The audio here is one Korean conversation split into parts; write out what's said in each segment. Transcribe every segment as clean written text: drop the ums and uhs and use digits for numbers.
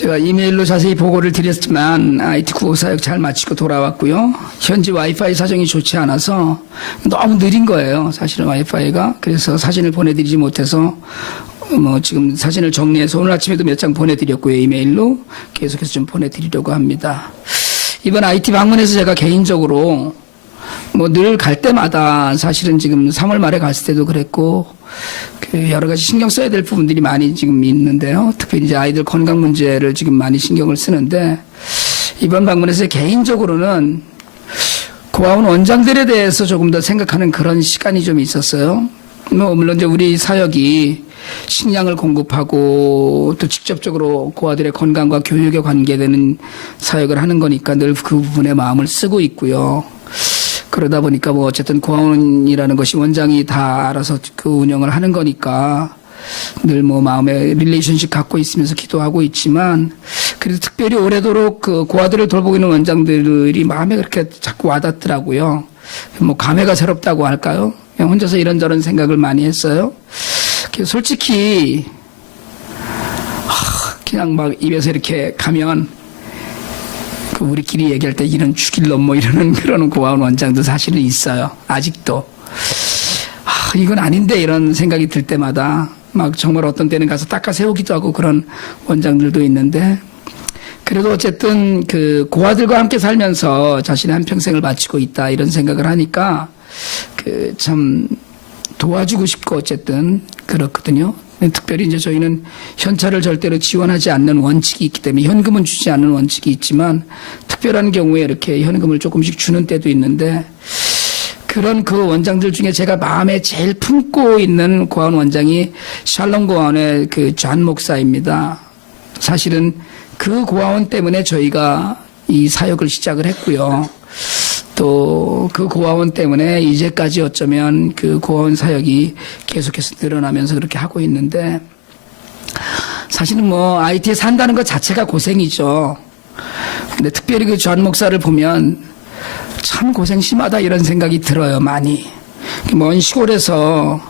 제가 이메일로 자세히 보고를 드렸지만 IT 구호 사역 잘 마치고 돌아왔고요. 현지 와이파이 사정이 좋지 않아서 너무 느린 거예요. 사실은 와이파이가. 그래서 사진을 보내드리지 못해서 지금 사진을 정리해서 오늘 아침에도 몇 장 보내드렸고요. 이메일로 계속해서 좀 보내드리려고 합니다. 이번 IT 방문에서 제가 개인적으로 늘 갈 때마다 사실은 지금 3월 말에 갔을 때도 그랬고 여러 가지 신경 써야 될 부분들이 많이 지금 있는데요. 특히 이제 아이들 건강 문제를 지금 많이 신경을 쓰는데 이번 방문에서 개인적으로는 고아원 원장들에 대해서 조금 더 생각하는 그런 시간이 좀 있었어요. 물론 이제 우리 사역이 식량을 공급하고 또 직접적으로 고아들의 건강과 교육에 관계되는 사역을 하는 거니까 늘 그 부분에 마음을 쓰고 있고요. 그러다 보니까 어쨌든 고아원이라는 것이 원장이 다 알아서 그 운영을 하는 거니까 늘 마음에 릴레이션십 갖고 있으면서 기도하고 있지만 그래도 특별히 오래도록 그 고아들을 돌보고 있는 원장들이 마음에 그렇게 자꾸 와닿더라고요. 감회가 새롭다고 할까요? 그냥 혼자서 이런저런 생각을 많이 했어요. 솔직히 그냥 입에서 이렇게 가면 우리끼리 얘기할 때 이런 죽일 놈 이러는 그런 고아원 원장도 사실은 있어요. 아직도. 이건 아닌데 이런 생각이 들 때마다 정말 어떤 때는 가서 닦아 세우기도 하고 그런 원장들도 있는데 그래도 어쨌든 그 고아들과 함께 살면서 자신의 한평생을 바치고 있다 이런 생각을 하니까 참 도와주고 싶고 어쨌든 그렇거든요. 특별히 이제 저희는 현찰을 절대로 지원하지 않는 원칙이 있기 때문에 현금은 주지 않는 원칙이 있지만 특별한 경우에 이렇게 현금을 조금씩 주는 때도 있는데 그런 그 원장들 중에 제가 마음에 제일 품고 있는 고아원 원장이 샬롬 고아원의 그 존 목사입니다. 사실은 그 고아원 때문에 저희가 이 사역을 시작을 했고요. 또 그 고아원 때문에 이제까지 어쩌면 그 고아원 사역이 계속해서 늘어나면서 그렇게 하고 있는데 사실은 IT에 산다는 것 자체가 고생이죠. 근데 특별히 그 존 목사를 보면 참 고생 심하다 이런 생각이 들어요. 많이. 먼 시골에서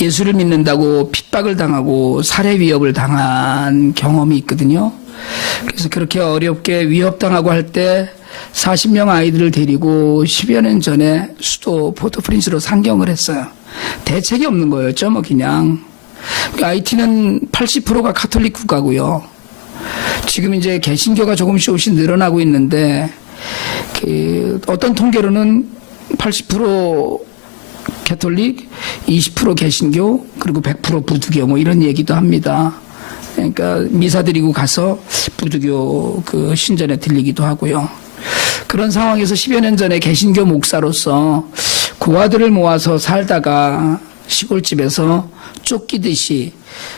예수를 믿는다고 핍박을 당하고 살해 위협을 당한 경험이 있거든요. 그래서 그렇게 어렵게 위협당하고 할 때 40명 아이들을 데리고 10여 년 전에 수도 포르토프린스로 상경을 했어요. 대책이 없는 거였죠, 그냥. IT는 80%가 카톨릭 국가고요. 지금 이제 개신교가 조금씩 늘어나고 있는데, 어떤 통계로는 80% 캐톨릭, 20% 개신교, 그리고 100% 부두교, 이런 얘기도 합니다. 그러니까 미사 드리고 가서 부두교 그 신전에 들리기도 하고요. 그런 상황에서 10여 년 전에 개신교 목사로서 고아들을 모아서 살다가 시골집에서 쫓기듯이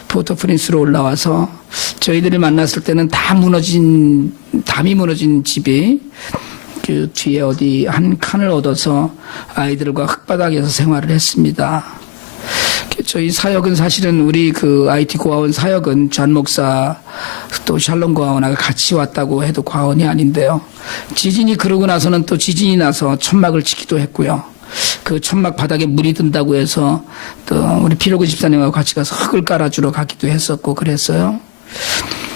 포르토프린스로 올라와서 저희들을 만났을 때는 담이 무너진 집이 그 뒤에 어디 한 칸을 얻어서 아이들과 흙바닥에서 생활을 했습니다. 저희 사역은 사실은 우리 그 IT 고아원 사역은 존 목사 또 샬롬 고아원하고 같이 왔다고 해도 과언이 아닌데요. 지진이 그러고 나서는 또 지진이 나서 천막을 치기도 했고요. 그 천막 바닥에 물이 든다고 해서 또 우리 피로구 집사님하고 같이 가서 흙을 깔아주러 가기도 했었고 그랬어요.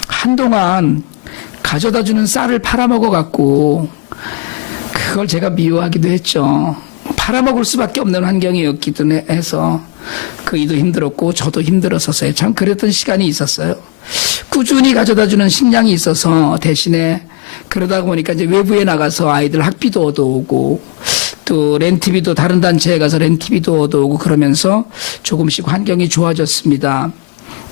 한동안 가져다 주는 쌀을 팔아먹어 갖고 그걸 제가 미워하기도 했죠. 팔아먹을 수밖에 없는 환경이었기도 해서 그이도 힘들었고 저도 힘들었었어요. 참 그랬던 시간이 있었어요. 꾸준히 가져다주는 식량이 있어서 대신에 그러다 보니까 이제 외부에 나가서 아이들 학비도 얻어오고 또 렌트비도 다른 단체에 가서 렌트비도 얻어오고 그러면서 조금씩 환경이 좋아졌습니다.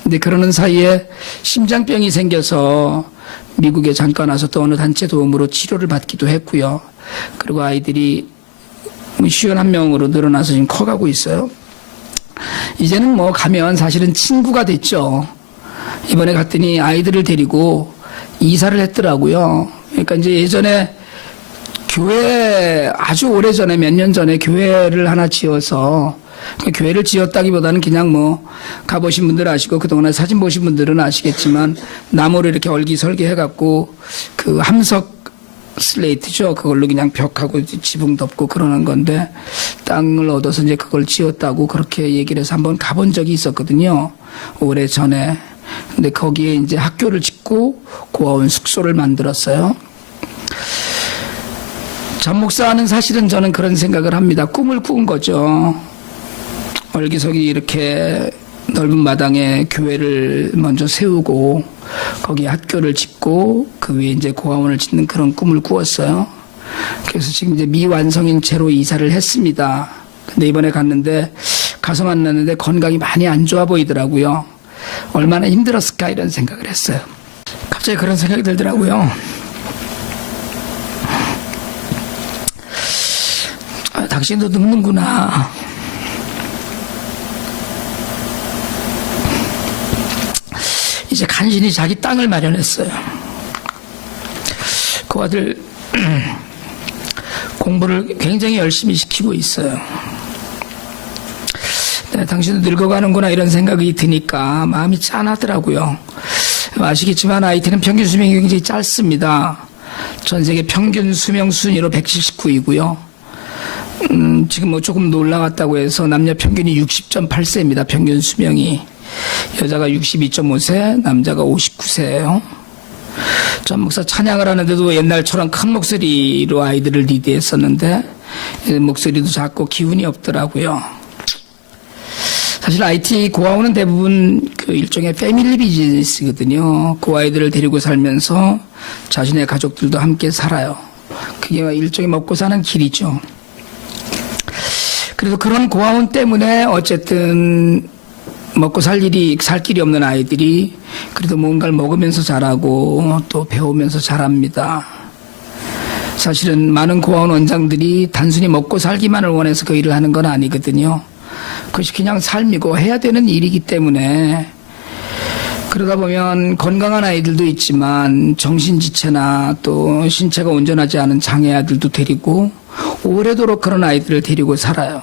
근데 그러는 사이에 심장병이 생겨서 미국에 잠깐 와서 또 어느 단체 도움으로 치료를 받기도 했고요. 그리고 아이들이 51명으로 늘어나서 지금 커가고 있어요. 이제는 가면 사실은 친구가 됐죠. 이번에 갔더니 아이들을 데리고 이사를 했더라고요. 그러니까 이제 예전에 교회 아주 오래전에 몇 년 전에 교회를 하나 지어서 교회를 지었다기보다는 그냥 가보신 분들 아시고 그동안에 사진 보신 분들은 아시겠지만 나무를 이렇게 얼기설기해갖고 그 함석 슬레이트죠. 그걸로 그냥 벽하고 지붕 덮고 그러는 건데 땅을 얻어서 이제 그걸 지었다고 그렇게 얘기를 해서 한번 가본 적이 있었거든요. 오래 전에. 근데 거기에 이제 학교를 짓고 고아원 숙소를 만들었어요. 전 목사는 사실은 저는 그런 생각을 합니다. 꿈을 꾼 거죠. 얼기석이 이렇게 넓은 마당에 교회를 먼저 세우고 거기에 학교를 짓고 그 위에 이제 고아원을 짓는 그런 꿈을 꾸었어요. 그래서 지금 이제 미완성인 채로 이사를 했습니다. 근데 이번에 갔는데 가서 만났는데 건강이 많이 안 좋아 보이더라고요. 얼마나 힘들었을까 이런 생각을 했어요. 갑자기 그런 생각이 들더라고요. 당신도 늙는구나. 이제 간신히 자기 땅을 마련했어요. 그 아들 공부를 굉장히 열심히 시키고 있어요. 네, 당신도 늙어가는구나 이런 생각이 드니까 마음이 짠하더라고요. 아시겠지만 IT는 평균 수명이 굉장히 짧습니다. 전 세계 평균 수명 순위로 179이고요. 지금 뭐 조금 올라갔다고 해서 남녀 평균이 60.8세입니다. 평균 수명이. 여자가 62.5세, 남자가 59세예요. 전 목사 찬양을 하는데도 옛날처럼 큰 목소리로 아이들을 리드했었는데 목소리도 작고 기운이 없더라고요. 사실 IT 고아원은 대부분 그 일종의 패밀리 비즈니스거든요. 그 아이들을 데리고 살면서 자신의 가족들도 함께 살아요. 그게 일종의 먹고 사는 길이죠. 그래서 그런 고아원 때문에 어쨌든 먹고 살 길이 없는 아이들이 그래도 뭔가를 먹으면서 자라고 또 배우면서 자랍니다. 사실은 많은 고아원 원장들이 단순히 먹고 살기만을 원해서 그 일을 하는 건 아니거든요. 그것이 그냥 삶이고 해야 되는 일이기 때문에 그러다 보면 건강한 아이들도 있지만 정신지체나 또 신체가 온전하지 않은 장애 아들도 데리고 오래도록 그런 아이들을 데리고 살아요.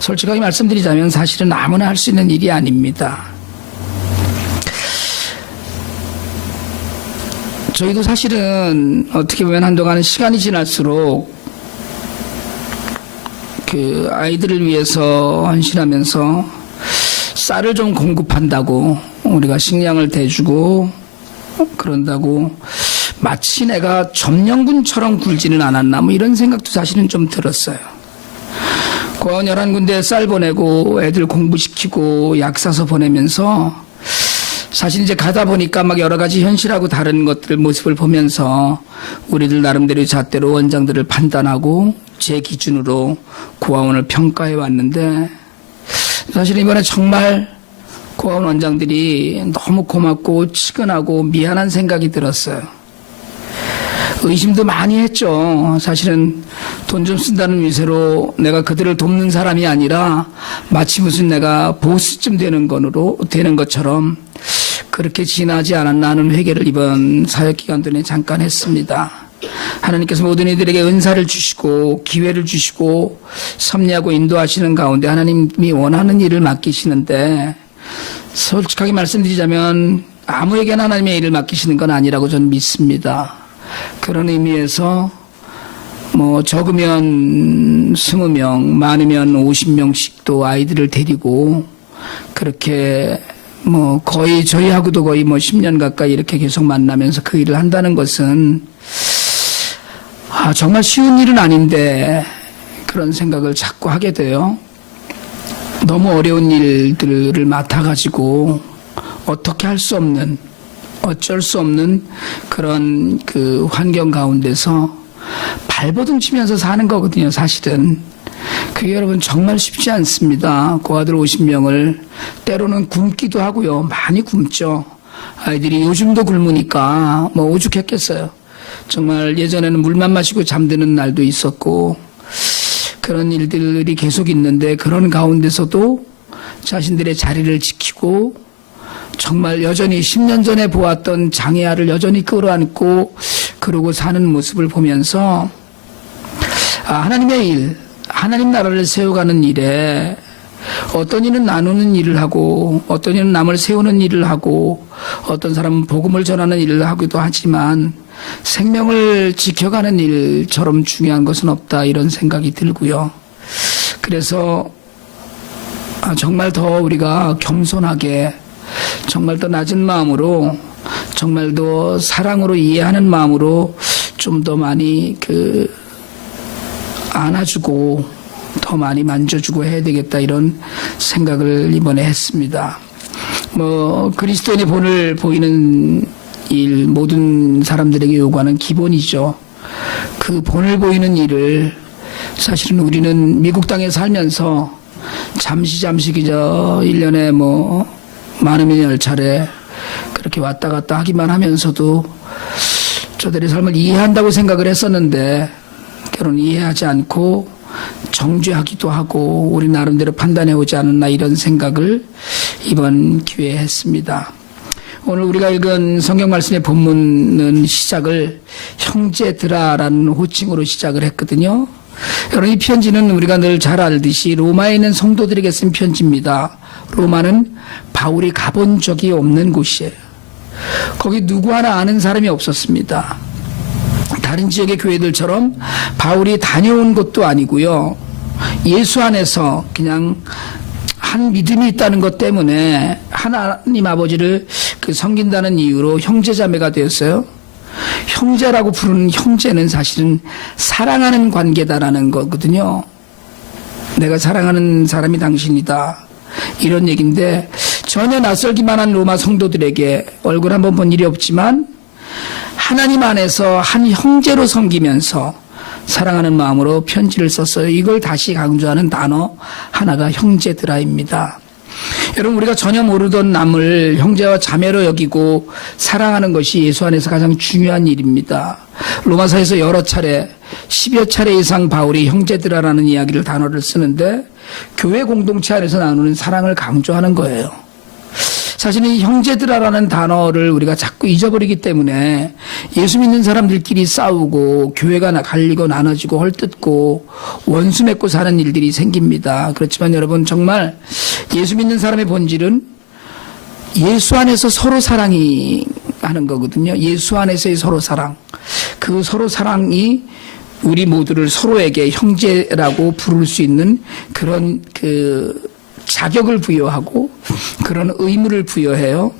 솔직하게 말씀드리자면 사실은 아무나 할 수 있는 일이 아닙니다. 저희도 사실은 어떻게 보면 한동안 시간이 지날수록 그 아이들을 위해서 헌신하면서 쌀을 좀 공급한다고 우리가 식량을 대주고 그런다고 마치 내가 점령군처럼 굴지는 않았나 뭐 이런 생각도 사실은 좀 들었어요. 고아원 11군데 쌀 보내고 애들 공부시키고 약 사서 보내면서 사실 이제 가다 보니까 막 여러 가지 현실하고 다른 것들 모습을 보면서 우리들 나름대로 잣대로 원장들을 판단하고 제 기준으로 고아원을 평가해 왔는데 사실 이번에 정말 고아원 원장들이 너무 고맙고 측은하고 미안한 생각이 들었어요. 의심도 많이 했죠. 사실은 돈 좀 쓴다는 위세로 내가 그들을 돕는 사람이 아니라 마치 무슨 내가 보스쯤 되는 것처럼 그렇게 지나지 않았나 하는 회개를 이번 사역기간 동안에 잠깐 했습니다. 하나님께서 모든 이들에게 은사를 주시고 기회를 주시고 섭리하고 인도하시는 가운데 하나님이 원하는 일을 맡기시는데 솔직하게 말씀드리자면 아무에게나 하나님의 일을 맡기시는 건 아니라고 저는 믿습니다. 그런 의미에서 뭐 적으면 20명, 많으면 50명씩 또 아이들을 데리고 그렇게 뭐 거의 저희하고도 거의 뭐 10년 가까이 이렇게 계속 만나면서 그 일을 한다는 것은 정말 쉬운 일은 아닌데 그런 생각을 자꾸 하게 돼요. 너무 어려운 일들을 맡아가지고 어떻게 할 수 없는 어쩔 수 없는 그런 그 환경 가운데서 발버둥 치면서 사는 거거든요, 사실은. 그게 여러분 정말 쉽지 않습니다. 고아들 50명을 때로는 굶기도 하고요. 많이 굶죠. 아이들이 요즘도 굶으니까 뭐 오죽했겠어요. 정말 예전에는 물만 마시고 잠드는 날도 있었고 그런 일들이 계속 있는데 그런 가운데서도 자신들의 자리를 지키고 정말 여전히 10년 전에 보았던 장애아를 여전히 끌어안고 그러고 사는 모습을 보면서 하나님의 일, 하나님 나라를 세워가는 일에 어떤 이는 나누는 일을 하고 어떤 이는 남을 세우는 일을 하고 어떤 사람은 복음을 전하는 일을 하기도 하지만 생명을 지켜가는 일처럼 중요한 것은 없다 이런 생각이 들고요. 그래서 정말 더 우리가 겸손하게 정말 더 낮은 마음으로, 정말 더 사랑으로 이해하는 마음으로 좀 더 많이 안아주고 더 많이 만져주고 해야 되겠다, 이런 생각을 이번에 했습니다. 그리스도인의 본을 보이는 일, 모든 사람들에게 요구하는 기본이죠. 그 본을 보이는 일을 사실은 우리는 미국 땅에 살면서 잠시 그저 1년에 많으면 10차례 그렇게 왔다 갔다 하기만 하면서도 저들의 삶을 이해한다고 생각을 했었는데, 결혼 이해하지 않고 정죄하기도 하고 우리 나름대로 판단해 오지 않았나, 이런 생각을 이번 기회에 했습니다. 오늘 우리가 읽은 성경 말씀의 본문은 시작을 형제들아라는 호칭으로 시작을 했거든요. 여러분, 이 편지는 우리가 늘 잘 알듯이 로마에 있는 성도들에게 쓴 편지입니다. 로마는 바울이 가본 적이 없는 곳이에요. 거기 누구 하나 아는 사람이 없었습니다. 다른 지역의 교회들처럼 바울이 다녀온 것도 아니고요. 예수 안에서 그냥 한 믿음이 있다는 것 때문에 하나님 아버지를 섬긴다는 이유로 형제자매가 되었어요. 형제라고 부르는 형제는 사실은 사랑하는 관계다라는 거거든요. 내가 사랑하는 사람이 당신이다, 이런 얘기인데, 전혀 낯설기만 한 로마 성도들에게 얼굴 한번 본 일이 없지만 하나님 안에서 한 형제로 섬기면서 사랑하는 마음으로 편지를 썼어요. 이걸 다시 강조하는 단어 하나가 형제들아입니다. 여러분, 우리가 전혀 모르던 남을 형제와 자매로 여기고 사랑하는 것이 예수 안에서 가장 중요한 일입니다. 로마서에서 여러 차례, 10여 차례 이상 바울이 형제들아라는 이야기를, 단어를 쓰는데 교회 공동체 안에서 나누는 사랑을 강조하는 거예요. 사실은 이 형제들아라는 단어를 우리가 자꾸 잊어버리기 때문에 예수 믿는 사람들끼리 싸우고 교회가 갈리고 나눠지고 헐뜯고 원수 맺고 사는 일들이 생깁니다. 그렇지만 여러분, 정말 예수 믿는 사람의 본질은 예수 안에서 서로 사랑이 하는 거거든요. 예수 안에서의 서로 사랑. 그 서로 사랑이 우리 모두를 서로에게 형제라고 부를 수 있는 그런 자격을 부여하고 그런 의무를 부여해요.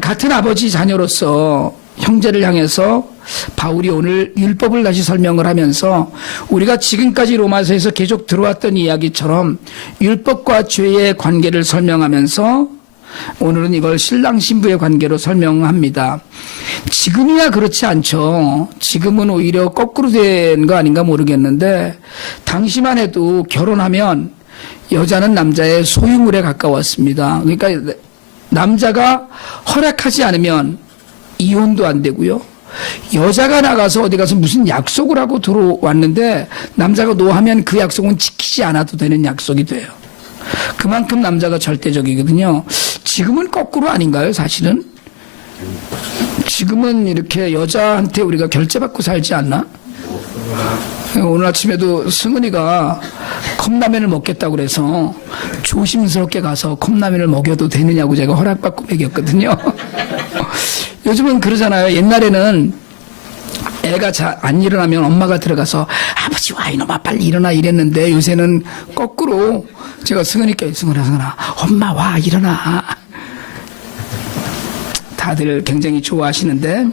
같은 아버지 자녀로서 형제를 향해서 바울이 오늘 율법을 다시 설명을 하면서 우리가 지금까지 로마서에서 계속 들어왔던 이야기처럼 율법과 죄의 관계를 설명하면서 오늘은 이걸 신랑 신부의 관계로 설명합니다. 지금이야 그렇지 않죠. 지금은 오히려 거꾸로 된 거 아닌가 모르겠는데, 당시만 해도 결혼하면 여자는 남자의 소유물에 가까웠습니다. 그러니까 남자가 허락하지 않으면 이혼도 안 되고요. 여자가 나가서 어디 가서 무슨 약속을 하고 들어왔는데 남자가 노하면 그 약속은 지키지 않아도 되는 약속이 돼요. 그만큼 남자가 절대적이거든요. 지금은 거꾸로 아닌가요, 사실은? 지금은 이렇게 여자한테 우리가 결제받고 살지 않나? 오늘 아침에도 승은이가 컵라면을 먹겠다고 그래서 조심스럽게 가서 컵라면을 먹여도 되느냐고 제가 허락받고 먹였거든요. 요즘은 그러잖아요. 옛날에는 애가 안 일어나면 엄마가 들어가서 아버지 와 이놈아 빨리 일어나 이랬는데, 요새는 거꾸로 제가 승은이께 승은아 엄마 와 일어나. 다들 굉장히 좋아하시는데,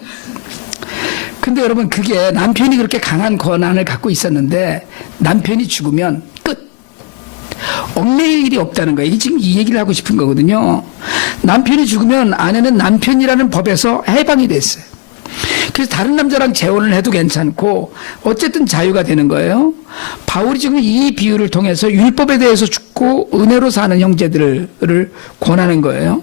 근데 여러분, 그게 남편이 그렇게 강한 권한을 갖고 있었는데 남편이 죽으면 끝. 얽매일 일이 없다는 거예요. 지금 이 얘기를 하고 싶은 거거든요. 남편이 죽으면 아내는 남편이라는 법에서 해방이 됐어요. 그래서 다른 남자랑 재혼을 해도 괜찮고 어쨌든 자유가 되는 거예요. 바울이 지금 이 비유를 통해서 율법에 대해서 죽고 은혜로 사는 형제들을 권하는 거예요.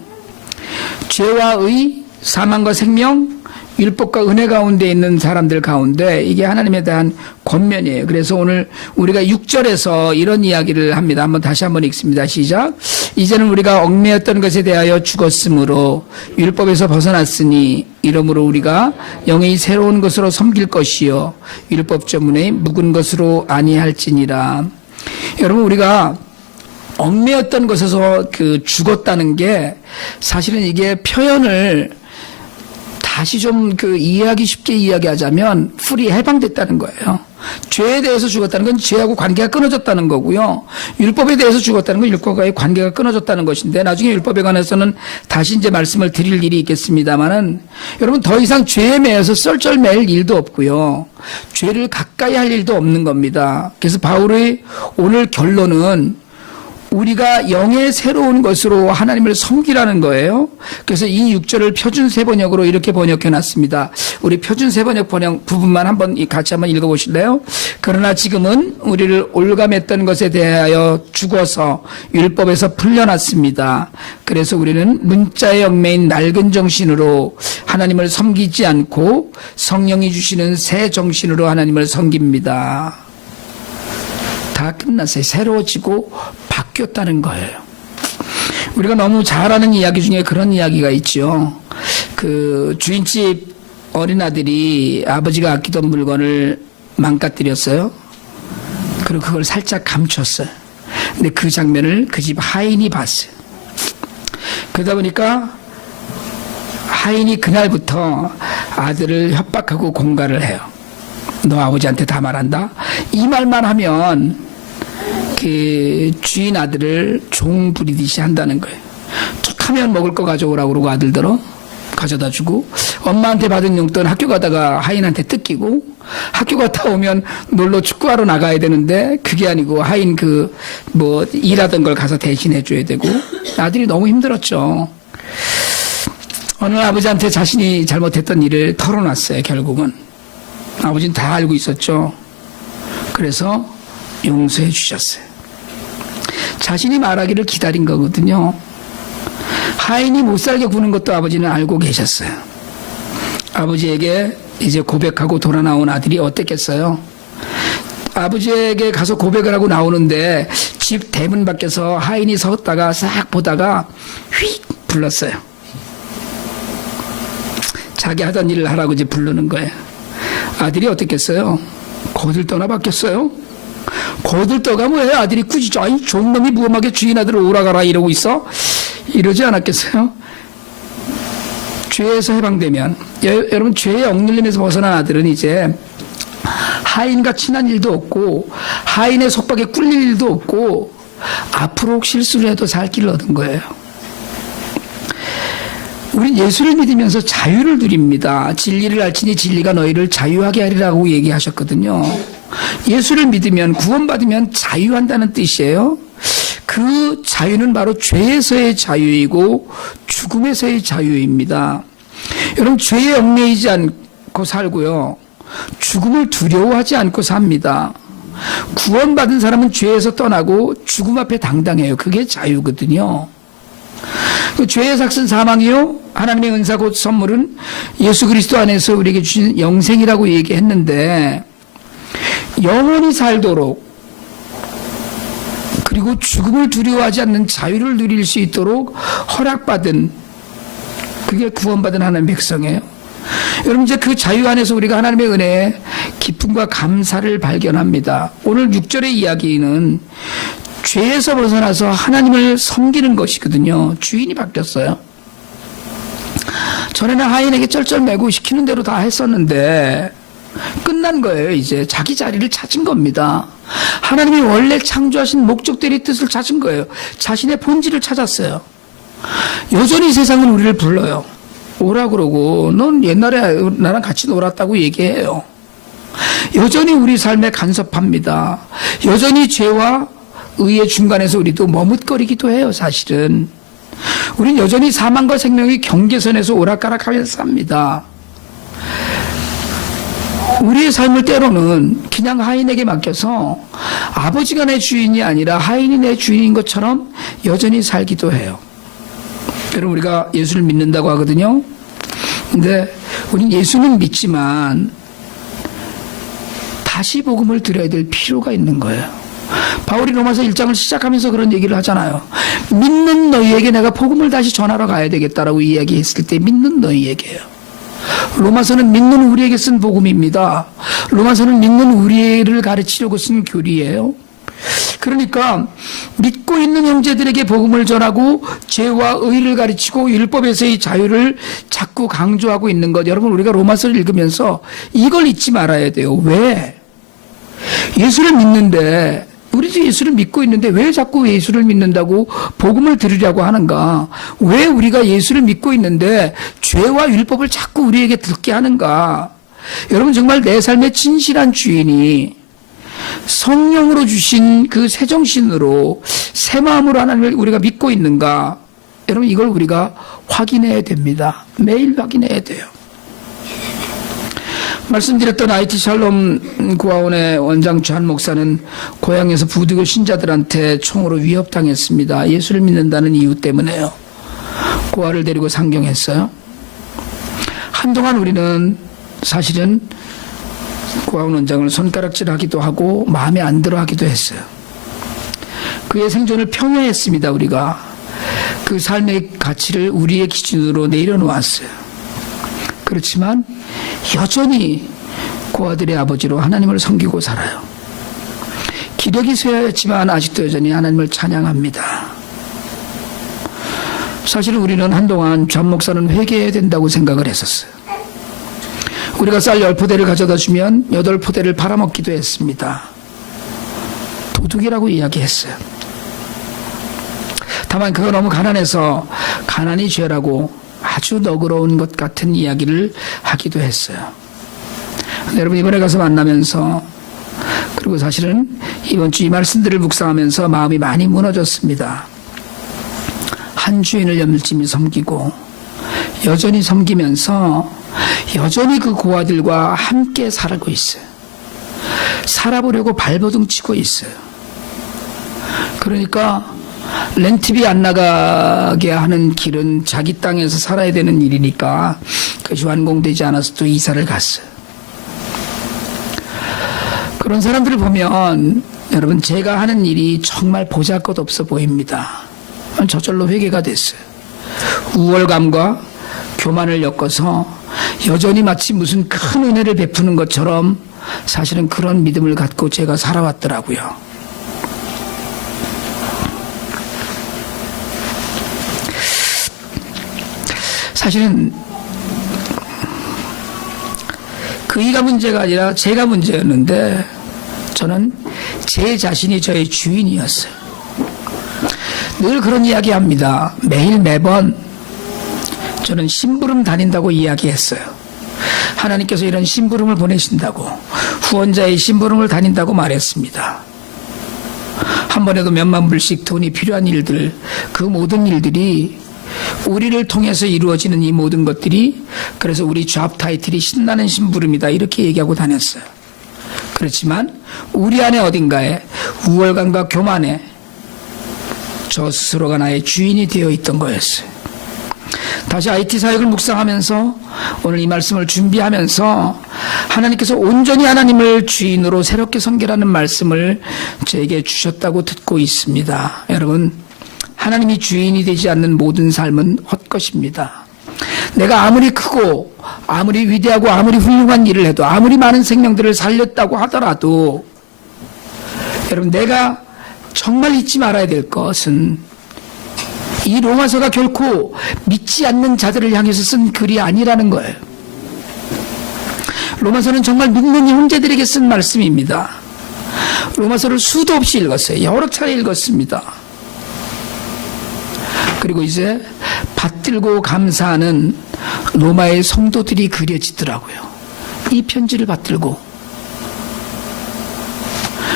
죄와 의, 사망과 생명, 율법과 은혜 가운데 있는 사람들 가운데 이게 하나님에 대한 권면이에요. 그래서 오늘 우리가 6절에서 이런 이야기를 합니다. 다시 한번 읽습니다. 시작. 이제는 우리가 얽매였던 것에 대하여 죽었으므로 율법에서 벗어났으니 이러므로 우리가 영의 새로운 것으로 섬길 것이요 율법 전문의 묵은 것으로 아니할지니라. 여러분, 우리가 얽매였던 것에서 죽었다는 게 사실은 이게 표현을 다시 좀 이해하기 쉽게 이야기하자면 풀이 해방됐다는 거예요. 죄에 대해서 죽었다는 건 죄하고 관계가 끊어졌다는 거고요. 율법에 대해서 죽었다는 건 율법과의 관계가 끊어졌다는 것인데, 나중에 율법에 관해서는 다시 이제 말씀을 드릴 일이 있겠습니다만은, 여러분 더 이상 죄에 매여서 썰쩔매일 일도 없고요. 죄를 가까이 할 일도 없는 겁니다. 그래서 바울의 오늘 결론은 우리가 영의 새로운 것으로 하나님을 섬기라는 거예요. 그래서 이 6절을 표준세 번역으로 이렇게 번역해 놨습니다. 우리 표준세 번역 부분만 같이 한번 읽어보실래요? 그러나 지금은 우리를 올감했던 것에 대하여 죽어서 율법에서 풀려났습니다. 그래서 우리는 문자의 얽매인 낡은 정신으로 하나님을 섬기지 않고 성령이 주시는 새 정신으로 하나님을 섬깁니다. 다 끝났어요. 새로워지고 바뀌었다는 거예요. 우리가 너무 잘 아는 이야기 중에 그런 이야기가 있죠. 주인집 어린아들이 아버지가 아끼던 물건을 망가뜨렸어요. 그리고 그걸 살짝 감췄어요. 근데 그 장면을 그 집 하인이 봤어요. 그러다 보니까 하인이 그날부터 아들을 협박하고 공갈을 해요. 너 아버지한테 다 말한다? 이 말만 하면 주인 아들을 종 부리듯이 한다는 거예요. 툭하면 먹을 거 가져오라고 그러고 아들들어 가져다 주고, 엄마한테 받은 용돈 학교 가다가 하인한테 뜯기고, 학교 갔다 오면 놀러 축구하러 나가야 되는데 그게 아니고 하인 일하던 걸 가서 대신해 줘야 되고, 아들이 너무 힘들었죠. 어느 아버지한테 자신이 잘못했던 일을 털어놨어요. 결국은 아버지는 다 알고 있었죠. 그래서 용서해 주셨어요. 자신이 말하기를 기다린 거거든요. 하인이 못살게 구는 것도 아버지는 알고 계셨어요. 아버지에게 이제 고백하고 돌아 나온 아들이 어땠겠어요? 아버지에게 가서 고백을 하고 나오는데 집 대문 밖에서 하인이 섰다가 싹 보다가 휙 불렀어요. 자기 하던 일을 하라고 이제 부르는 거예요. 아들이 어땠겠어요? 거들떠나 바뀌었어요? 거들떠가 뭐예요? 아들이 꾸짖죠. 아니, 좋은 놈이 무엄하게 주인 아들을 오라가라 이러고 있어? 이러지 않았겠어요? 죄에서 해방되면, 여러분, 죄의 억눌림에서 벗어난 아들은 이제 하인과 친한 일도 없고, 하인의 속박에 꿀릴 일도 없고, 앞으로 혹 실수를 해도 살 길을 얻은 거예요. 우린 예수를 믿으면서 자유를 누립니다. 진리를 알지니 진리가 너희를 자유하게 하리라고 얘기하셨거든요. 예수를 믿으면, 구원받으면 자유한다는 뜻이에요. 그 자유는 바로 죄에서의 자유이고 죽음에서의 자유입니다. 여러분, 죄에 얽매이지 않고 살고요, 죽음을 두려워하지 않고 삽니다. 구원받은 사람은 죄에서 떠나고 죽음 앞에 당당해요. 그게 자유거든요. 죄의 삭은 사망이요, 하나님의 은사 곧 선물은 예수 그리스도 안에서 우리에게 주신 영생이라고 얘기했는데, 영원히 살도록, 그리고 죽음을 두려워하지 않는 자유를 누릴 수 있도록 허락받은, 그게 구원받은 하나님의 백성이에요. 여러분, 이제 그 자유 안에서 우리가 하나님의 은혜에 기쁨과 감사를 발견합니다. 오늘 6절의 이야기는 죄에서 벗어나서 하나님을 섬기는 것이거든요. 주인이 바뀌었어요. 전에는 하인에게 쩔쩔매고 시키는 대로 다 했었는데 끝난 거예요. 이제 자기 자리를 찾은 겁니다. 하나님이 원래 창조하신 목적대로의 뜻을 찾은 거예요. 자신의 본질을 찾았어요. 여전히 세상은 우리를 불러요. 오라 그러고, 넌 옛날에 나랑 같이 놀았다고 얘기해요. 여전히 우리 삶에 간섭합니다. 여전히 죄와 의의 중간에서 우리도 머뭇거리기도 해요. 사실은 우린 여전히 사망과 생명의 경계선에서 오락가락하면서 삽니다. 우리의 삶을 때로는 그냥 하인에게 맡겨서 아버지가 내 주인이 아니라 하인이 내 주인인 것처럼 여전히 살기도 해요. 여러분, 우리가 예수를 믿는다고 하거든요. 근데 우린 예수는 믿지만 다시 복음을 들어야 될 필요가 있는 거예요. 바울이 로마서 1장을 시작하면서 그런 얘기를 하잖아요. 믿는 너희에게 내가 복음을 다시 전하러 가야 되겠다라고 이야기했을 때 믿는 너희에게요. 로마서는 믿는 우리에게 쓴 복음입니다. 로마서는 믿는 우리를 가르치려고 쓴 교리예요. 그러니까 믿고 있는 형제들에게 복음을 전하고 죄와 의를 가르치고 율법에서의 자유를 자꾸 강조하고 있는 것. 여러분, 우리가 로마서를 읽으면서 이걸 잊지 말아야 돼요. 왜? 예수를 믿는데, 우리도 예수를 믿고 있는데 왜 자꾸 예수를 믿는다고 복음을 들으려고 하는가? 왜 우리가 예수를 믿고 있는데 죄와 율법을 자꾸 우리에게 듣게 하는가? 여러분, 정말 내 삶의 진실한 주인이 성령으로 주신 그 새 정신으로 새 마음으로 하나님을 우리가 믿고 있는가? 여러분, 이걸 우리가 확인해야 됩니다. 매일 확인해야 돼요. 말씀드렸던 IT 샬롬 고아원의 원장 주한 목사는 고향에서 부득이 신자들한테 총으로 위협당했습니다. 예수를 믿는다는 이유 때문에요. 고아를 데리고 상경했어요. 한동안 우리는 사실은 고아원 원장을 손가락질하기도 하고 마음에 안 들어 하기도 했어요. 그의 생존을 평해했습니다. 우리가 그 삶의 가치를 우리의 기준으로 내려놓았어요. 그렇지만 여전히 고아들의 아버지로 하나님을 섬기고 살아요. 기력이 쇠하였지만 아직도 여전히 하나님을 찬양합니다. 사실은 우리는 한동안 주한 목사는 회개해야 된다고 생각을 했었어요. 우리가 쌀 10포대를 가져다 주면 8포대를 팔아먹기도 했습니다. 도둑이라고 이야기했어요. 다만 그가 너무 가난해서 가난이 죄라고 아주 너그러운 것 같은 이야기를 하기도 했어요. 여러분, 이번에 가서 만나면서, 그리고 사실은 이번 주 이 말씀들을 묵상하면서 마음이 많이 무너졌습니다. 한 주인을 열심히 섬기고 여전히 섬기면서 여전히 그 고아들과 함께 살고 있어요. 살아보려고 발버둥 치고 있어요. 그러니까 렌트비 안 나가게 하는 길은 자기 땅에서 살아야 되는 일이니까 그것이 완공되지 않아서 또 이사를 갔어요. 그런 사람들을 보면 여러분, 제가 하는 일이 정말 보잘것없어 보입니다. 저절로 회개가 됐어요. 우월감과 교만을 엮어서 여전히 마치 무슨 큰 은혜를 베푸는 것처럼 사실은 그런 믿음을 갖고 제가 살아왔더라고요. 사실은 그이가 문제가 아니라 제가 문제였는데 저는 제 자신이 저의 주인이었어요. 늘 그런 이야기합니다. 매번 저는 심부름 다닌다고 이야기했어요. 하나님께서 이런 심부름을 보내신다고, 후원자의 심부름을 다닌다고 말했습니다. 한 번에도 몇만 불씩 돈이 필요한 일들, 그 모든 일들이 우리를 통해서 이루어지는 이 모든 것들이, 그래서 우리 잡 타이틀이 신나는 심부름이다, 이렇게 얘기하고 다녔어요. 그렇지만 우리 안에 어딘가에 우월감과 교만에 저 스스로가 나의 주인이 되어 있던 거였어요. 다시 IT 사역을 묵상하면서 오늘 이 말씀을 준비하면서 하나님께서 온전히 하나님을 주인으로 새롭게 섬기라는 말씀을 저에게 주셨다고 듣고 있습니다. 여러분, 하나님이 주인이 되지 않는 모든 삶은 헛것입니다. 내가 아무리 크고 아무리 위대하고 아무리 훌륭한 일을 해도, 아무리 많은 생명들을 살렸다고 하더라도, 여러분, 내가 정말 잊지 말아야 될 것은 이 로마서가 결코 믿지 않는 자들을 향해서 쓴 글이 아니라는 거예요. 로마서는 정말 믿는 형제들에게 쓴 말씀입니다. 로마서를 수도 없이 읽었어요. 여러 차례 읽었습니다. 그리고 이제 받들고 감사하는 로마의 성도들이 그려지더라고요. 이 편지를 받들고.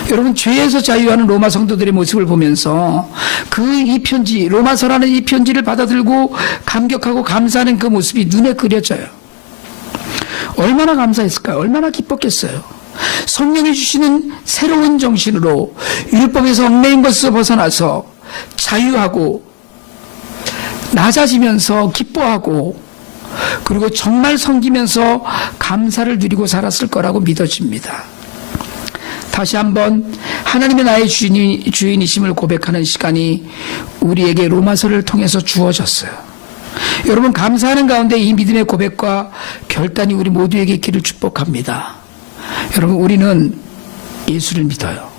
여러분, 죄에서 자유하는 로마 성도들의 모습을 보면서 이 편지, 로마서라는 이 편지를 받아들고 감격하고 감사하는 그 모습이 눈에 그려져요. 얼마나 감사했을까요? 얼마나 기뻤겠어요. 성령이 주시는 새로운 정신으로 율법에서 얽매인 것에서 벗어나서 자유하고 낮아지면서 기뻐하고, 그리고 정말 섬기면서 감사를 누리고 살았을 거라고 믿어집니다. 다시 한번 하나님의 나의 주인이심을 고백하는 시간이 우리에게 로마서를 통해서 주어졌어요. 여러분, 감사하는 가운데 이 믿음의 고백과 결단이 우리 모두에게 있기를 축복합니다. 여러분, 우리는 예수를 믿어요.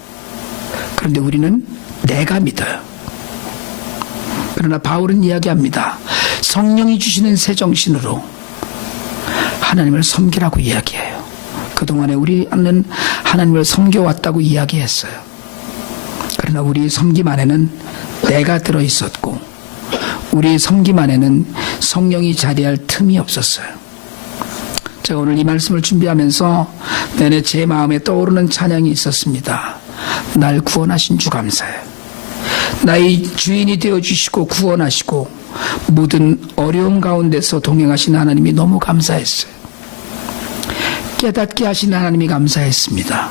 그런데 우리는 내가 믿어요. 그러나 바울은 이야기합니다. 성령이 주시는 새 정신으로 하나님을 섬기라고 이야기해요. 그동안에 우리는 하나님을 섬겨왔다고 이야기했어요. 그러나 우리 섬김 안에는 내가 들어있었고 우리 섬김 안에는 성령이 자리할 틈이 없었어요. 제가 오늘 이 말씀을 준비하면서 내내 제 마음에 떠오르는 찬양이 있었습니다. 날 구원하신 주 감사해요. 나의 주인이 되어주시고 구원하시고 모든 어려움 가운데서 동행하신 하나님이 너무 감사했어요. 깨닫게 하신 하나님이 감사했습니다.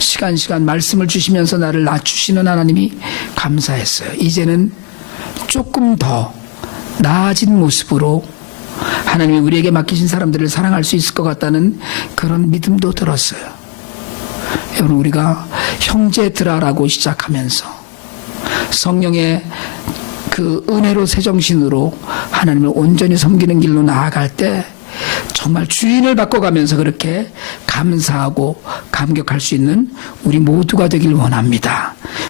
시간 말씀을 주시면서 나를 낮추시는 하나님이 감사했어요. 이제는 조금 더 나아진 모습으로 하나님이 우리에게 맡기신 사람들을 사랑할 수 있을 것 같다는 그런 믿음도 들었어요. 여러분, 우리가 형제들아라고 시작하면서 성령의 그 은혜로 새정신으로 하나님을 온전히 섬기는 길로 나아갈 때 정말 주인을 바꿔가면서 그렇게 감사하고 감격할 수 있는 우리 모두가 되길 원합니다.